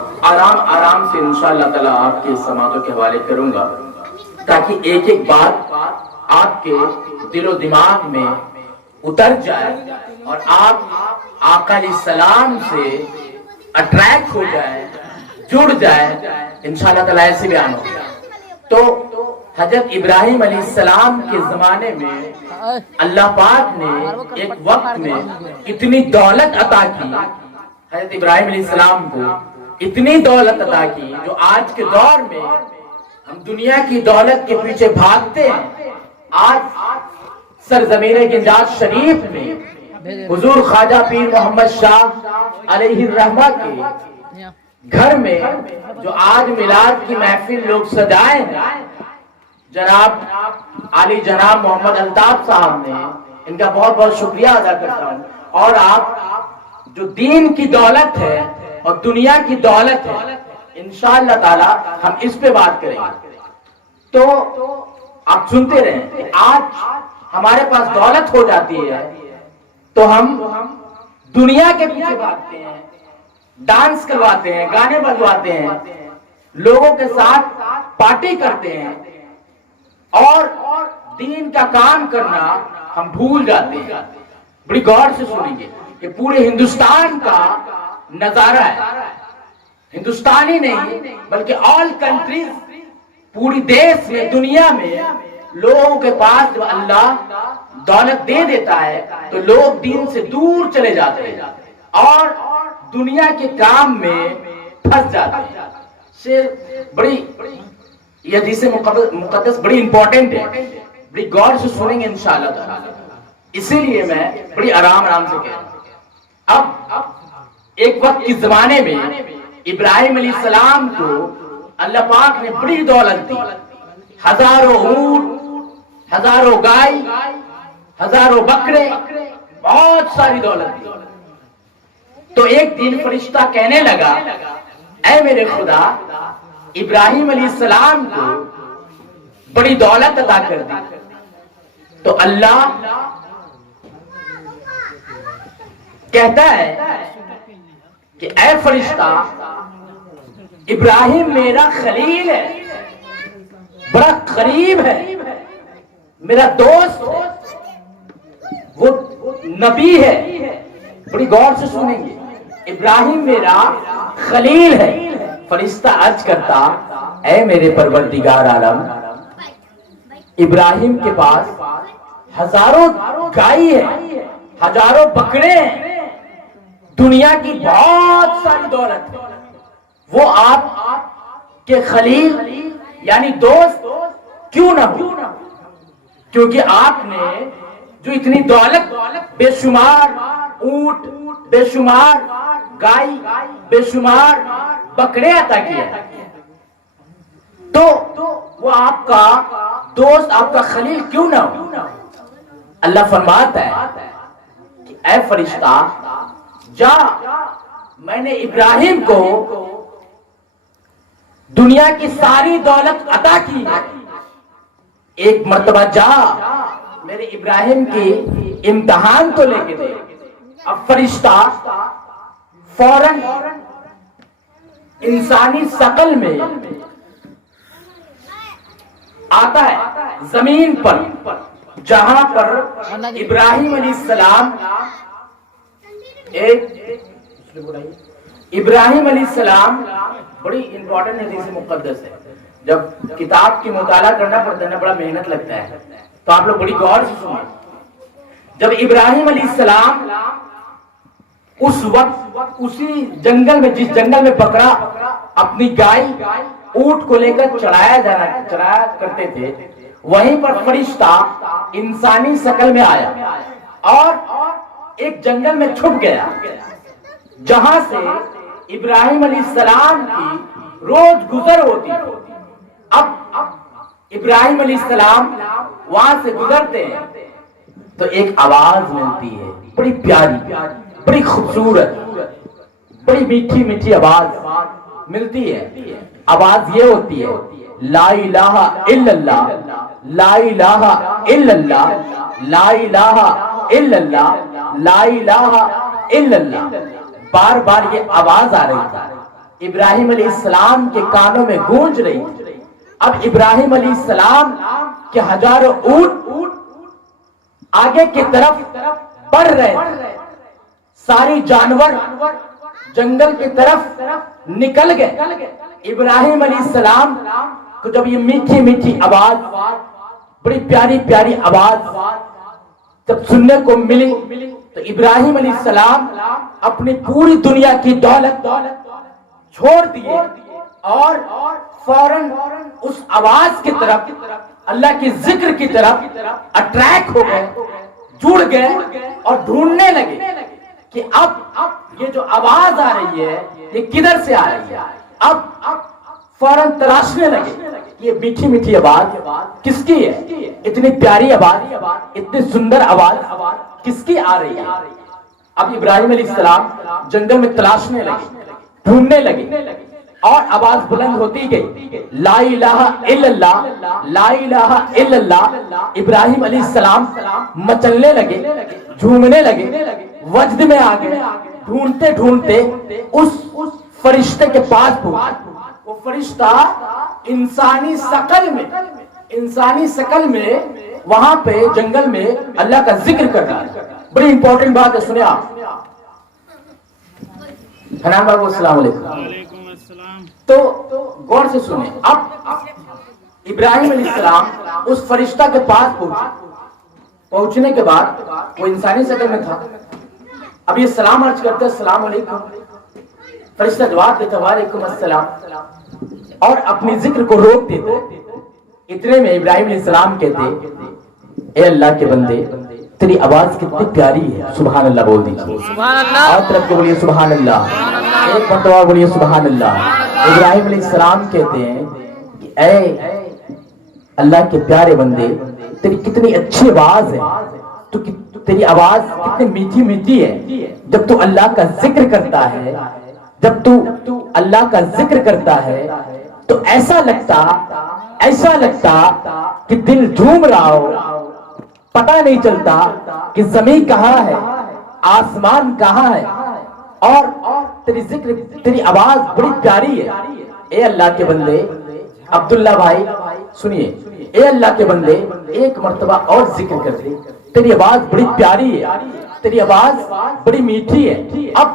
آرام آرام سے انشاءاللہ تعالیٰ آپ کے سماعتوں کے حوالے کروں گا تاکہ ایک ایک بات آپ کے دل و دماغ میں اتر جائے اور آپ آقا علیہ السلام سے اٹریکٹ ہو جائے، جڑ جائے انشاءاللہ تعالیٰ ایسے بیان ہو. تو حضرت ابراہیم علیہ السلام کے زمانے میں اللہ پاک نے ایک وقت میں اتنی دولت عطا کی، حضرت ابراہیم علیہ السلام کو اتنی دولت عطا کی جو آج کے دور میں ہم دنیا کی دولت کے پیچھے بھاگتے ہیں. آج سرزمین گنجات شریف میں حضور خواجہ پیر محمد شاہ علیہ الرحمہ کے گھر میں جو آج میلاد کی محفل لوگ سجائے ہیں، جناب علی جناب محمد الطاف صاحب نے، ان کا بہت بہت شکریہ ادا کرتا ہوں. اور آپ جو دین کی دولت ہے اور دنیا کی دولت ہے انشاءاللہ تعالی ہم اس پہ بات کریں گے. تو آپ سنتے رہیں کہ آج ہمارے پاس دولت ہو جاتی ہے تو ہم دنیا کے پیچھے بھاگتے ہیں، ڈانس کرواتے ہیں، گانے بجواتے ہیں، لوگوں کے ساتھ پارٹی کرتے ہیں اور دین کا کام کرنا ہم بھول جاتے ہیں. بڑی غور سے سنیں گے کہ پورے ہندوستان کا نظارہ ہے، ہندوستانی نہیں بلکہ آل کنٹریز، پوری دیش میں دنیا میں لوگوں کے پاس جو اللہ دولت دے دیتا ہے تو لوگ دین سے دور چلے جاتے ہیں اور دنیا کے کام میں پھنس جاتے ہیں. بڑی یہ حدیث مقدس بڑی امپورٹنٹ ہے، بڑی غور سے سنیں گے انشاءاللہ تعالی. اسی لیے میں بڑی آرام سے کہہ رہا ہوں. اب ایک وقت کے زمانے میں ابراہیم علیہ السلام کو اللہ پاک نے بڑی دولت دی، ہزاروں اونٹ، ہزاروں گائے، ہزاروں بکرے، بہت ساری دولت دی. تو ایک دن فرشتہ کہنے لگا، اے میرے خدا، ابراہیم علیہ السلام کو بڑی دولت عطا کر دی. تو اللہ کہتا ہے کہ اے فرشتہ، ابراہیم میرا خلیل ہے، بڑا قریب ہے، میرا دوست ہے، وہ نبی ہے. بڑی غور سے سنیں گے، ابراہیم میرا خلیل ہے. فرشتہ عرض کرتا، اے میرے پروردگار عالم، ابراہیم کے پاس ہزاروں گائے ہیں، ہزاروں بکرے ہیں، دنیا کی بہت ساری دولت ہے، وہ آپ کے خلیل یعنی دوست کیوں نہ ہو؟ کیونکہ آپ نے جو اتنی دولت، بے شمار اونٹ، بے شمار گائے، بے شمار بکرے عطا کیا، تو وہ آپ کا دوست، آپ کا خلیل کیوں نہ ہو؟ اللہ فرماتا ہے کہ اے فرشتہ جا، میں نے ابراہیم کو دنیا کی ساری دولت عطا کی، ایک مرتبہ جا میرے ابراہیم کی امتحان تو لے کے دے. اب فرشتہ فوراً انسانی شکل میں آتا ہے زمین پر، جہاں پر ابراہیم علیہ السلام ابراہیم علیہ السلام بڑی امپورٹنٹ حدیث مقدس ہے. جب کتاب کی مطالعہ کرنا پڑتا ہے بڑا محنت لگتا ہے، تو آپ لوگ بڑی غور سے سنیں. جب ابراہیم علیہ السلام اس وقت اسی جنگل میں، جس جنگل میں بکرا اپنی گائے اونٹ کو لے کر چرایا کرتے تھے، وہیں پر فرشتہ انسانی شکل میں آیا اور ایک جنگل میں چھپ گیا، جہاں سے ابراہیم علیہ السلام کی روز گزر ہوتی. اب ابراہیم علیہ السلام وہاں سے گزرتے ہیں تو ایک آواز ملتی ہے، بڑی پیاری، بڑی خوبصورت، بڑی میٹھی میٹھی آواز ملتی ہے. آواز یہ ہوتی ہے، لا الہ الا اللہ، لا الہ الا اللہ، لا الہ الا اللہ، لا الہ الا اللہ. بار بار یہ آواز آ رہی تھی. इब्राहिम अलैहिस्सलाम के कानों में गूंज रही। अब इब्राहिम अलैहिस्सलाम के हजारों ऊंट आगे की तरफ बढ़ रहे थे। सारी जानवर जंगल की तरफ निकल गए। इब्राहिम अलैहिस्सलाम को जब ये मीठी मीठी आवाज, बड़ी प्यारी प्यारी आवाज जब सुनने को मिली, तो इब्राहिम अलैहिस्सलाम अपनी पूरी दुनिया की दौलत छोड़ दिए और फौरन उस आवाज की तरफ, अल्लाह की जिक्र की तरफ अट्रैक्ट हो गए, जुड़ गए और ढूंढने लगे कि अब ये जो आवाज आ रही है ये किधर से आ रही है। अब फौरन तलाशने लगे ये मीठी मीठी आवाज किसकी है, इतनी प्यारी आवाज, इतनी सुंदर आवाज किसकी आ रही है। अब इब्राहिम अलैहिस्सलाम जंगल में तलाशने लगे, ढूंढने लगे और आवाज बुलंद होती गई, ला इलाहा इल्लल्लाह, ला इलाहा इल्लल्लाह। इब्राहिम अलैहिस्सलाम मचलने लगे, झूमने लगे, वजद में आ गए। ढूंढते ढूंढते उस फरिश्ते के पास पहुंचे। वो फरिश्ता इंसानी शकल में वहां पे जंगल में अल्लाह का जिक्र कर रहा है। बड़ी इंपॉर्टेंट बात है, सुने आप। हनान बाबू अस्सलाम वालेकुम। तो गौर से सुने। अब इब्राहिम अलैहिस्सलाम उस फरिश्ता के पास पहुंचने के बाद वो इंसानी शक्ल में था। अब ये सलाम अर्ज करते, अस्सलाम वालेकुम। फरिश्ता जवाब देता, वालेकुम अस्सलाम, और अपनी जिक्र को रोक देते। इतने में इब्राहिम अलैहिस्सलाम कहते, ए अल्लाह के बंदे, तेरी आवाज कितनी प्यारी है, सुभान अल्लाह बोल दीजिए। सुभान अल्लाह। और तरफ के बोलिए सुभान अल्लाह। एक मरतबा बोलिए सुभान अल्लाह। इब्राहिम अलैहिस्सलाम कहते हैं कि ए अल्लाह के प्यारे बंदे, तेरी कितनी अच्छी आवाज है, तो तेरी आवाज कितनी मीठी मीठी है। जब तू अल्लाह का जिक्र करता है, जब तू अल्लाह का जिक्र करता है तो ऐसा लगता कि दिल झूम रहा हो। पता नहीं चलता कि जमीन कहाँ है, आसमान कहाँ है। और तेरी जिक्र, तेरी आवाज बड़ी प्यारी है। ए अल्लाह के बंदे, अब्दुल्ला भाई सुनिए, ए अल्लाह के बंदे, एक मर्तबा और जिक्र कर दे, तेरी आवाज बड़ी प्यारी है, तेरी आवाज बड़ी मीठी है। अब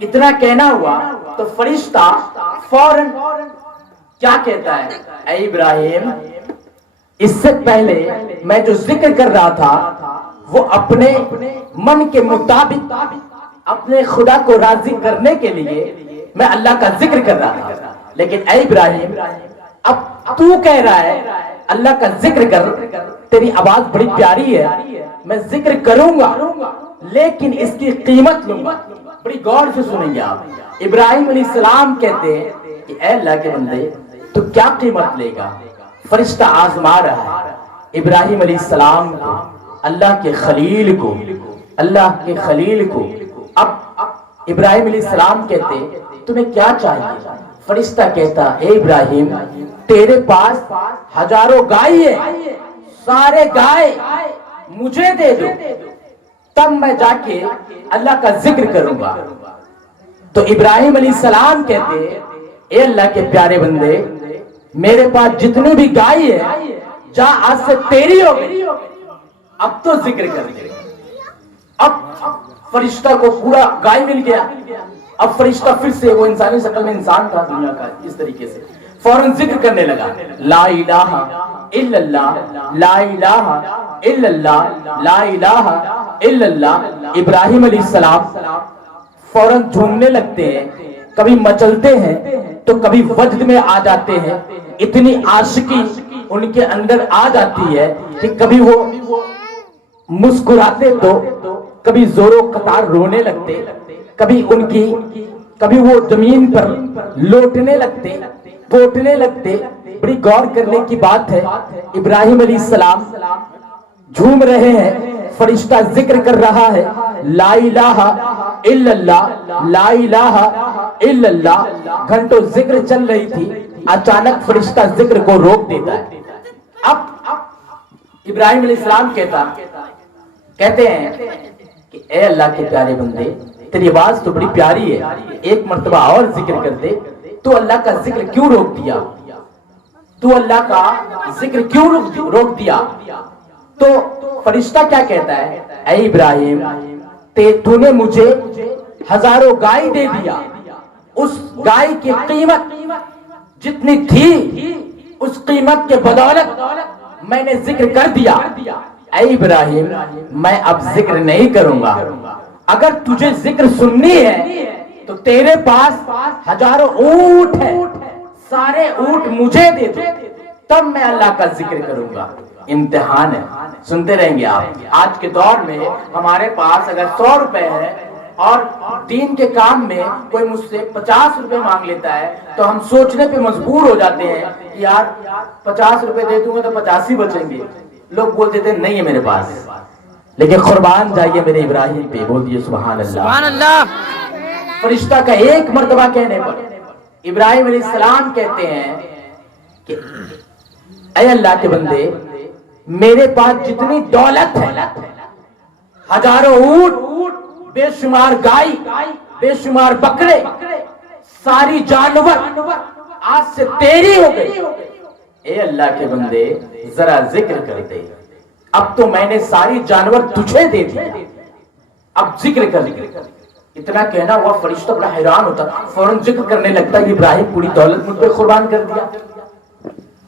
इतना कहना हुआ तो फरिश्ता फौरन क्या कहता है, ऐ इब्राहिम, इससे पहले मैं जो जिक्र कर रहा था वो अपने मन के मुताबिक अपने खुदा को राजी करने के लिए मैं अल्लाह का जिक्र कर रहा था। लेकिन ऐ इब्राहिम, अब तू कह रहा है अल्लाह का जिक्र कर, तेरी आवाज बड़ी प्यारी है, मैं जिक्र करूंगा लेकिन इसकी कीमत लूंगा। बड़ी गौर से सुनेंगे आप। इब्राहिम अलैहिस्सलाम कहते हैं कि ऐ अल्लाह के बंदे, तो क्या कीमत लेगा। फरिश्ता आजमा रहा है इब्राहिम अलैहिस्सलाम को, अल्लाह के खलील को, अल्लाह के खलील को। अब इब्राहिम अलैहिस्सलाम कहते, तुम्हें क्या चाहिए। फरिश्ता कहता, ए इब्राहिम, तेरे पास हजारों गाय है, सारे गाय मुझे दे दो, तब मैं जाके अल्लाह का जिक्र करूंगा। तो इब्राहिम अलैहिस्सलाम कहते, ए अल्लाह के प्यारे बंदे, मेरे पास जितनी भी गाय है जा आज से तेरी हो गई, अब तो जिक्र कर दे। अब फरिश्ता को पूरा गाय मिल गया। अब फरिश्ता फिर से, वो इंसानी शक्ल में इंसान था दुनिया का, इस तरीके से फौरन जिक्र करने लगा, ला इलाहा इल्लल्लाह, ला इलाहा इल्लल्लाह, ला इलाहा इल्लल्लाह। इब्राहिम अलैहिस्सलाम फौरन झूमने लगते हैं, कभी मचलते हैं तो कभी वजद में आ जाते हैं। इतनी आशिकी उनके अंदर आ जाती है कि कभी वो मुस्कुराते तो कभी जोरों कतार रोने लगते, कभी वो जमीन पर लौटने लगते, पोटने लगते। बड़ी गौर करने की बात है, इब्राहिम अलैहिस्सलाम झूम रहे हैं, फरिश्ता जिक्र कर रहा है, ला इलाहा इल्लल्लाह, ला इलाहा इल्लल्लाह। घंटों जिक्र चल रही थी, अचानक फरिश्ता जिक्र को रोक देता है। अब इब्राहिम अलैहिस्सलाम कहते हैं कि ए अल्लाह के प्यारे बंदे, तेरी आवाज तो बड़ी प्यारी है, एक मर्तबा और जिक्र कर दे। तो अल्लाह का जिक्र क्यों रोक दिया? तू अल्लाह का जिक्र क्यों रोक दिया? तो फरिश्ता क्या कहता है, ऐ इब्राहिम, तूने मुझे हजारों गाय दे दिया, उस गाय की कीमत जितनी थी उस कीमत के बदौलत मैंने जिक्र कर दिया। ऐ इब्राहिम, मैं अब जिक्र नहीं करूंगा। अगर तुझे जिक्र सुननी है तो तेरे पास हजारों ऊंट है, सारे ऊंट मुझे दे दे, तब मैं अल्लाह का जिक्र करूंगा। इम्तिहान है, सुनते रहेंगे आप। आज के दौर में हमारे पास अगर 100 रुपए है और दीन के काम में कोई मुझसे 50 रुपए मांग लेता है तो हम सोचने पे मजबूर हो जाते हैं कि यार 50 रुपए दे दूंगा तो 50 ही बचेंगे। लोग बोलते थे नहीं है मेरे पास, लेकिन कुर्बान जाइए मेरे इब्राहिम पे, बोल दिए सुभान अल्लाह, सुभान अल्लाह। फरिश्ता का एक मर्तबा कहने पर इब्राहिम अलैहिस्सलाम कहते हैं कि ऐ अल्लाह के बंदे, मेरे पास जितनी दौलत है, हजारों ऊंट, बेशुमार गाय, बेशुमार बकरे, सारी जानवर आज से तेरी हो गई। ए अल्लाह के बंदे जरा जिक्र कर दे, अब तो मैंने सारी जानवर तुझे दे दिया, अब जिक्र कर। इतना कहना हुआ फरिश्ता बड़ा हैरान होता, फौरन जिक्र करने लगता कि इब्राहिम पूरी दौलत मुझ पे कुर्बान कर दिया।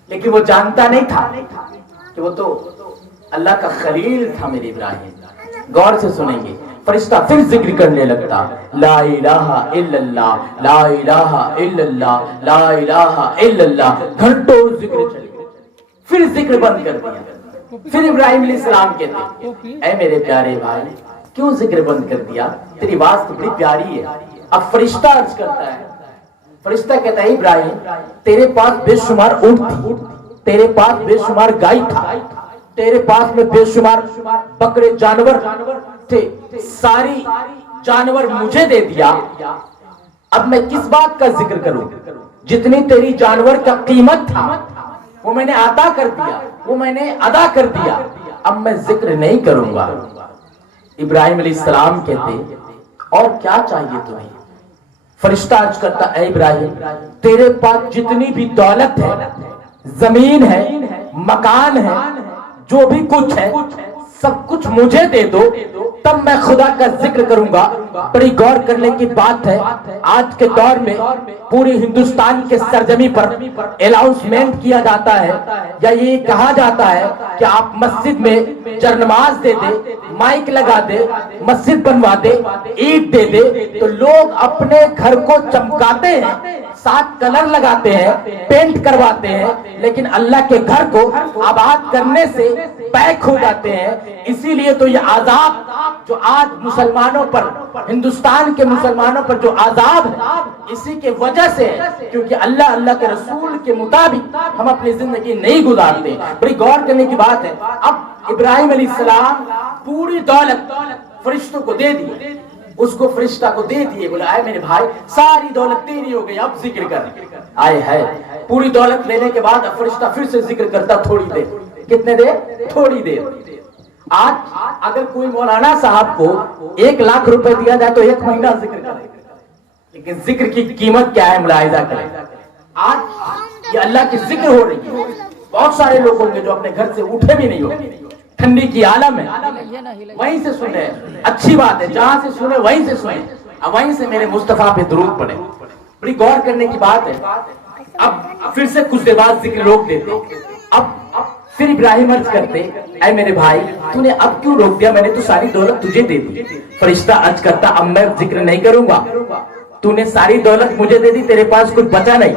लेकिन वो जानता नहीं था कि वो तो अल्लाह का खलील था मेरे इब्राहिम। गौर से सुनेंगे, फरिश्ता फिर जिक्र करने लगता, ला इलाहा इल्लल्लाह, ला इलाहा इल्लल्लाह, ला इलाहा इल्लल्लाह। घंटों जिक्र चल गया, फिर जिक्र बंद कर दिया। फिर इब्राहिम अलैहिस्सलाम कहते, ऐ मेरे प्यारे भाई, क्यों जिक्र बंद कर दिया? तेरी आवाज तो बड़ी प्यारी है। अब फरिश्ता अर्ज करता है, फरिश्ता कहता है इब्राहिम, तेरे पास बेशुमार ऊंट थी, तेरे पास बेशुमार गाय था, तेरे पास में बेशुमार बकरे जानवर थे, सारी जानवर मुझे दे दिया। अब मैं किस बात का जिक्र करूं? जितनी तेरी जानवर का कीमत था वो मैंने अदा कर दिया, वो मैंने अदा कर दिया, अब मैं जिक्र नहीं करूंगा। इब्राहिम अलैहिस्सलाम कहते, और क्या चाहिए तुम्हें? फरिश्ता अर्ज करता, ऐ इब्राहिम, तेरे पास जितनी भी दौलत है, जमीन है, मकान है, जो भी कुछ है, सब कुछ मुझे दे दो, तब मैं खुदा का जिक्र करूंगा। बड़ी गौर करने की बात है, आज के दौर में पूरे हिंदुस्तान के सरजमी पर अनाउंसमेंट किया जाता है या ये कहा जाता है कि आप मस्जिद में जरनमाज दे दे, माइक लगा दे, मस्जिद बनवा दे, ईंट दे दे, तो लोग अपने घर को चमकाते हैं, 7 कलर लगाते हैं, पेंट करवाते हैं, लेकिन अल्लाह के घर को आबाद करने से बैक हो जाते हैं। इसीलिए तो ये आजाब जो आज मुसलमानों पर, हिंदुस्तान के मुसलमानों पर जो आजाब है, इसी के वजह से है, क्योंकि अल्लाह के रसूल के मुताबिक हम अपनी जिंदगी नहीं गुजारते। बड़ी गौर करने की बात है। अब इब्राहिम अलैहिस्सलाम पूरी दौलत फरिश्तों को दे दी, उसको फरिश्ता को दे दिए, बोला आए मेरे भाई, सारी दौलत तेरी हो गई, अब जिक्र कर। आए है पूरी दौलत लेने के बाद फरिश्ता फिर से जिक्र करता, थोड़ी देर। कितने देर? थोड़ी देर। आज अगर कोई मौलाना साहब को 1 लाख रुपए दिया जाए तो 1 महीना जिक्र करेगा, लेकिन जिक्र की कीमत क्या है मुलाहिजा करें। आज ये अल्लाह की जिक्र हो रही है, बहुत सारे लोग होंगे जो अपने घर से उठे भी नहीं होंगे, ठंडी की आलम है, वहीं से सुने, अच्छी बात है, जहां से सुने वहीं से सुने, अब वहीं से मेरे मुस्तफा पे दुरूद पड़े। बड़ी गौर करने की बात है। अब फिर से कुछ देर बाद जिक्र रोक देते। अब फिर इब्राहिम अर्ज करते, ऐ मेरे भाई, तूने अब क्यों रोक दिया? मैंने तो सारी दौलत तुझे दे दी। फरिश्ता अर्ज करता, अब मैं जिक्र नहीं करूंगा, तूने सारी दौलत मुझे दे दी, तेरे पास कुछ बचा नहीं।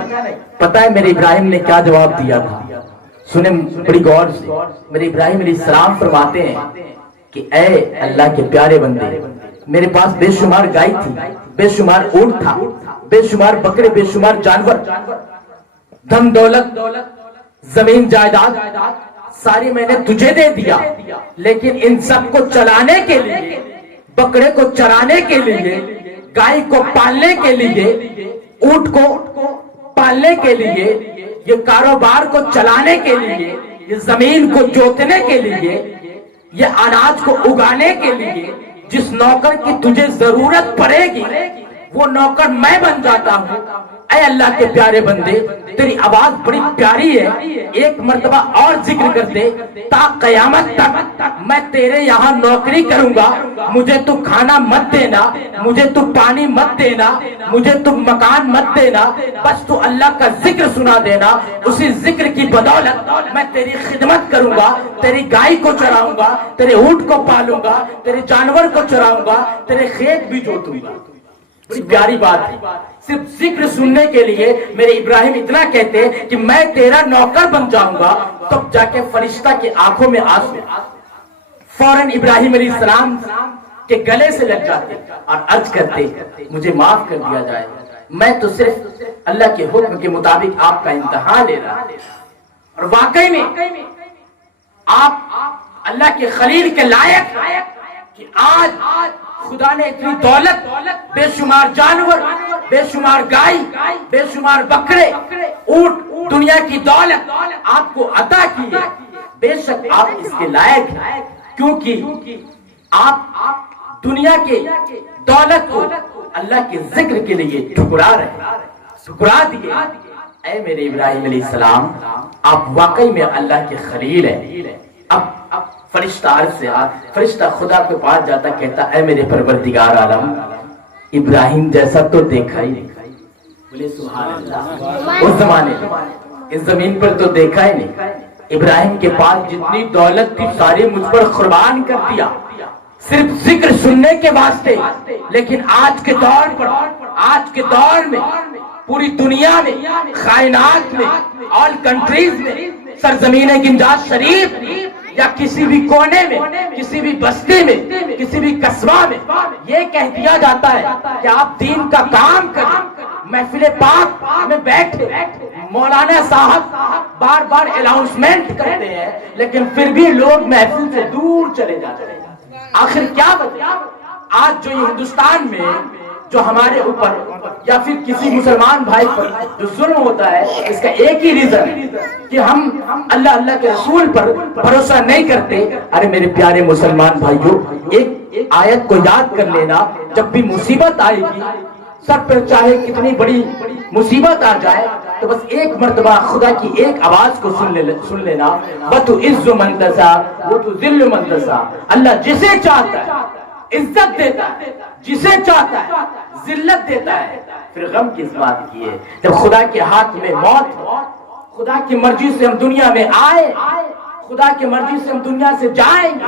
पता है मेरे इब्राहिम ने क्या जवाब दिया था? सुने बड़ी गौर से। मेरे इब्राहिम अलैहिस्सलाम फरमाते हैं कि ऐ अल्लाह के प्यारे बंदे, मेरे पास बेशुमार गाय थी, बेशुमार ऊंट था, बेशुमार बकरे, बेशुमार जानवर, धन दौलत, जमीन जायदाद, सारी मैंने तुझे दे दिया, लेकिन इन सब को चलाने के लिए, बकरे को चराने के लिए, गाय को पालने के लिए, ऊंट को पालने के लिए, ये कारोबार को चलाने के लिए, ये जमीन को जोतने के लिए, ये अनाज को उगाने के लिए, जिस नौकर की तुझे जरूरत पड़ेगी वो नौकर मैं बन जाता हूँ। ऐ अल्लाह के प्यारे बंदे, तेरी आवाज बड़ी प्यारी है, एक मर्तबा और जिक्र कर दे। ता कयामत तक मैं तेरे यहाँ नौकरी करूंगा, मुझे तू खाना मत देना, मुझे तू पानी मत देना, मुझे तू मकान मत देना, बस तू अल्लाह का जिक्र सुना देना। उसी जिक्र की बदौलत मैं तेरी खिदमत करूंगा, तेरी गाय को चराऊंगा, तेरे ऊंट को पालूंगा, तेरे जानवर को चराऊंगा, तेरे खेत भी जोतूंगा। बड़ी प्यारी बात है। सिर्फ जिक्र सुनने के लिए मेरे इब्राहिम इतना कहते कि मैं तेरा नौकर बन जाऊंगा, तब जाके फरिश्ता की आंखों में आंसू फौरन इब्राहिम अलैहिस्सलाम के गले से लग जाते और अर्ज करते मुझे माफ कर दिया जाए, मैं तो सिर्फ अल्लाह के हुक्म के मुताबिक आपका इम्तिहान ले रहा। और वाकई में आप अल्लाह के खलील के लायक कि आज खुदा ने इतनी दौलत, बेशुमार जानवर, बेशुमार गाय, बेशुमार बकरे, ऊंट, दुनिया की दौलत आपको अता की है। बेशक आप इसके लायक हैं, क्योंकि आप दुनिया के दौलत को अल्लाह के जिक्र के लिए ठुकरा रहे, ठुकरा दिए। ऐ मेरे इब्राहिम अलैहिस्सलाम, आप वाकई में अल्लाह के खलील हैं। अब फरिश्ता अर्श से फरिश्ता खुदा के पास जाता, कहता ऐ मेरे परवरदिगार आलम, इब्राहिम जैसा तो देखा ही नहीं। बोले सुभान अल्लाह। उस जमाने में इस जमीन पर तो देखा ही नहीं। इब्राहिम के पास जितनी दौलत थी सारी मुझ पर कुर्बान कर दिया, सिर्फ जिक्र सुनने के वास्ते। लेकिन आज के दौर पर, आज के दौर में पूरी दुनिया में, कायनात में, ऑल कंट्रीज में, सरजमीन गिंजाज शरीफ या किसी भी कोने में, किसी भी बस्ती में, किसी भी कस्बा में ये कह दिया जाता है कि आप दीन का काम करें। महफिल पाक में बैठे मौलाना साहब बार बार अनाउंसमेंट करते हैं, लेकिन फिर भी लोग महफिल से दूर चले जाते हैं। आखिर क्या वजह? आज जो हिंदुस्तान में जो हमारे ऊपर या फिर किसी मुसलमान भाई पर जो जुल्म होता है, इसका एक ही रीजन कि हम अल्लाह अल्लाह के रसूल पर भरोसा नहीं करते। अरे मेरे प्यारे मुसलमान भाइयों, एक आयत को याद कर लेना, जब भी मुसीबत आएगी, सर पर चाहे कितनी बड़ी मुसीबत आ जाए, तो बस एक मर्तबा खुदा की एक आवाज को सुन लेना। वतु इज्जु मन तशा वतु जिल्लु मन तशा। अल्लाह जिसे चाहता है इज्जत देता है, जिसे चाहता है जिल्लत देता है। फिर गम किस बात की है, जब खुदा के हाथ में मौत हो, खुदा की मर्जी से हम दुनिया में आए, खुदा की मर्जी से हम दुनिया से जाएंगे।